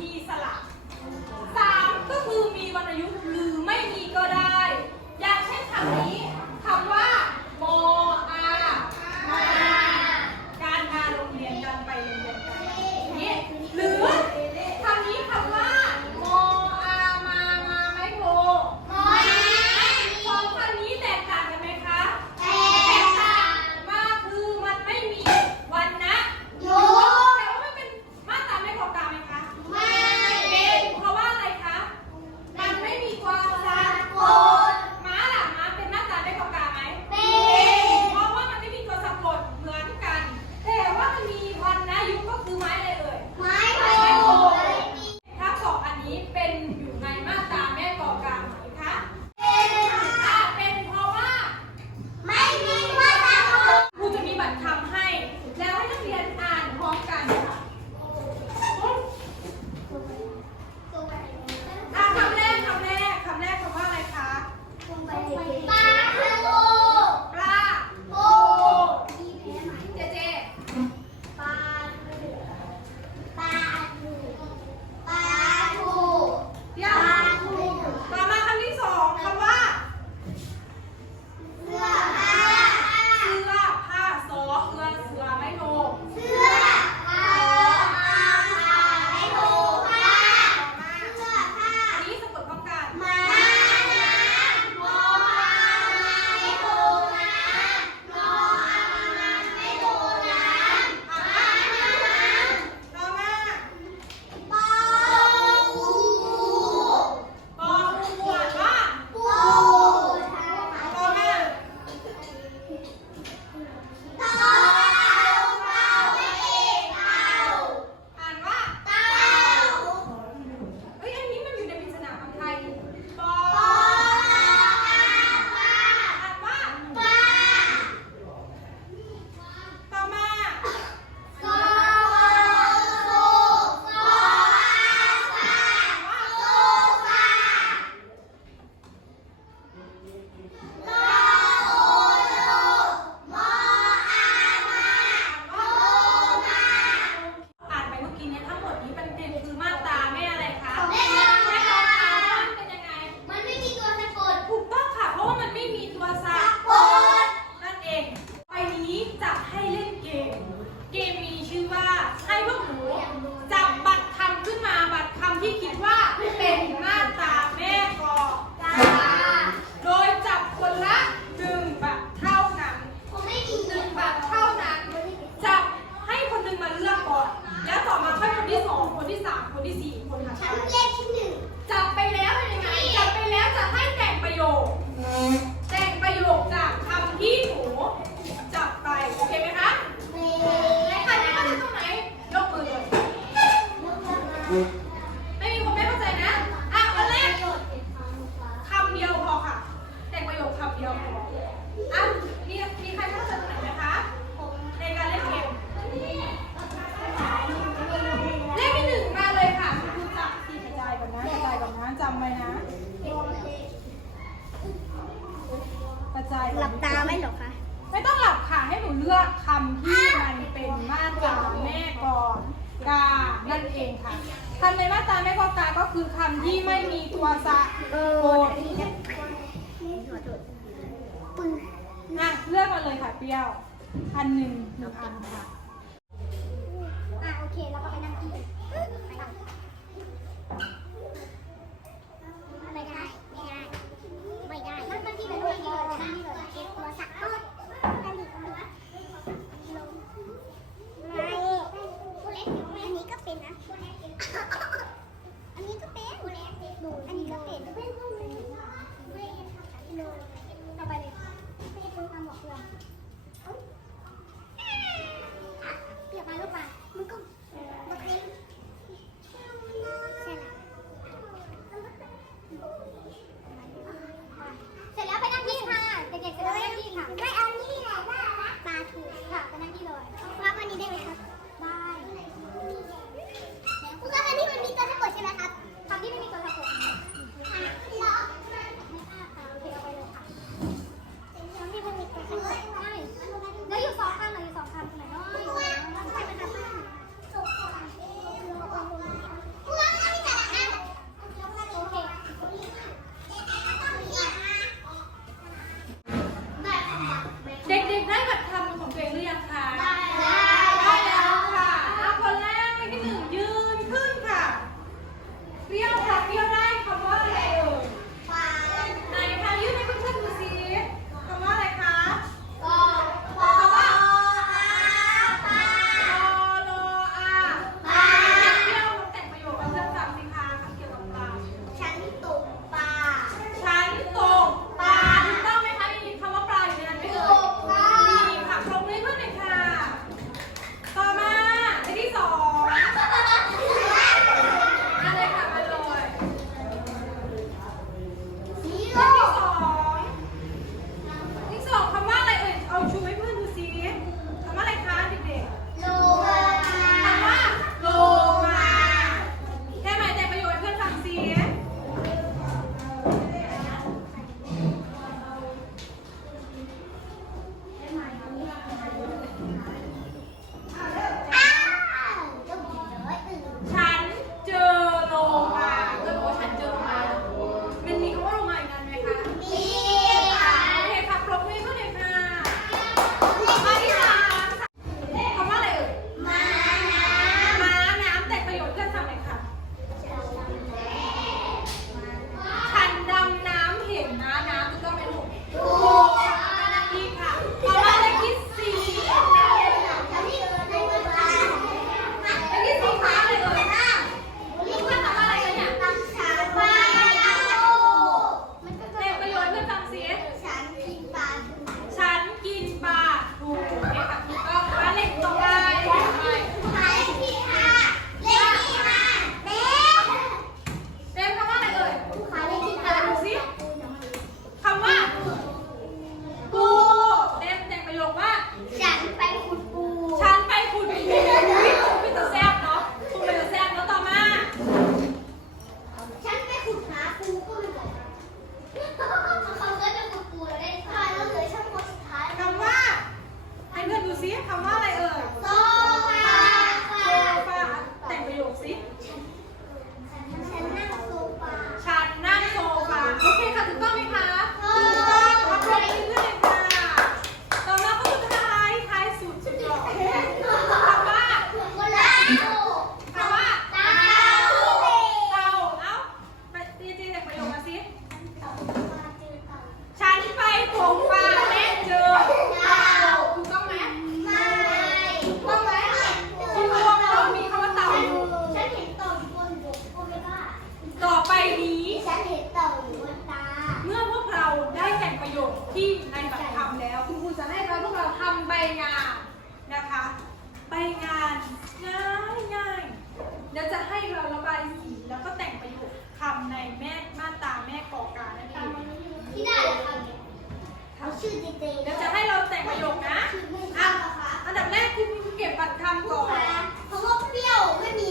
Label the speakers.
Speaker 1: มีสละสามก็คือมีวรรณยุกต์หรือไม่มีก็ได้ อย่างเช่นคำ
Speaker 2: นี้คำว่าโม
Speaker 1: อามาการมาโรงเรียนกันไปเรีย คือคำที่ไม่มีตัวสะโกดนะเลือกมาเลยค่ะเปี้ยว อันหนึ่งหนึ่งอันค่ะ
Speaker 2: อะ โอเค แล้วก็ไปนั่งกิน อันนี้ก็เป็ดไม่ไม่ไม่ไม่เอ็นทำกับเลต่อไปเลยไม่เอ็นทำหมอ
Speaker 1: กเลย
Speaker 2: ไป
Speaker 1: งานนะคะ ไปงานง่ายง่ายเดี๋ยวจะให้เราระบายสีแล้วก็แต่งประโยคคำในแม่มา
Speaker 2: ตา
Speaker 1: แม่กอการนั่นเองที่ได้เหรอคะเขา
Speaker 2: ชื่อจริงดี๋ย
Speaker 1: วจะให้เราแต่งประโยค
Speaker 2: นะ
Speaker 1: อะ
Speaker 2: อัน
Speaker 1: ดับแรกคุณเก็บบัตรคำ
Speaker 2: ก่อ
Speaker 1: น
Speaker 2: เพ
Speaker 1: ราะว่าเปรี้ยวไม่มี